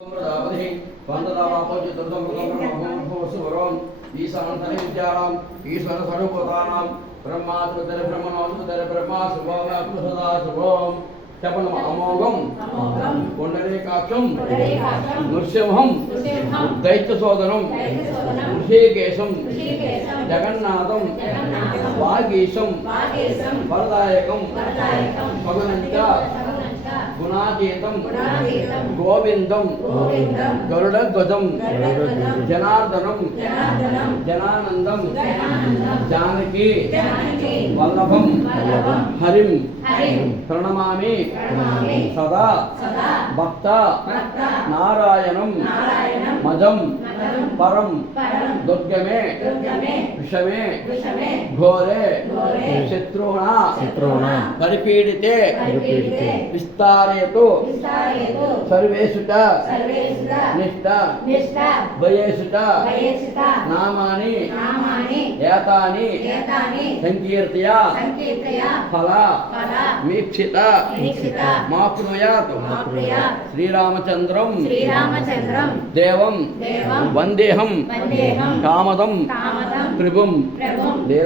ईश्वर स्वरूपतानां ब्रह्माद्भुतर ब्रह्मणोद्भुतर ब्रह्मा शुभम सदा शुभम चपन अमोघम पुंडरीकाक्षं नृसिंहं दैत्यसोदनं ऋषिकेशं जगन्नाथं वागीशं वरदायकं भगवन्त गुणातीतं गोविंदं गरुडध्वजं जनार्दनं जनानंदं जानकी वल्लभं हरिं प्रणमामि सदा भक्त नारायणं मजं परं दुर्गमे विषमे घोरे शत्रुणा परिपीडिते विस्तारयतु सर्वेषु च निष्ठा भयेषु च नामानि एतानि संकीर्तय फला मीक्षित माप्नुयात् श्रीरामचन्द्रं देवं वन्देहं कामदं प्रभुं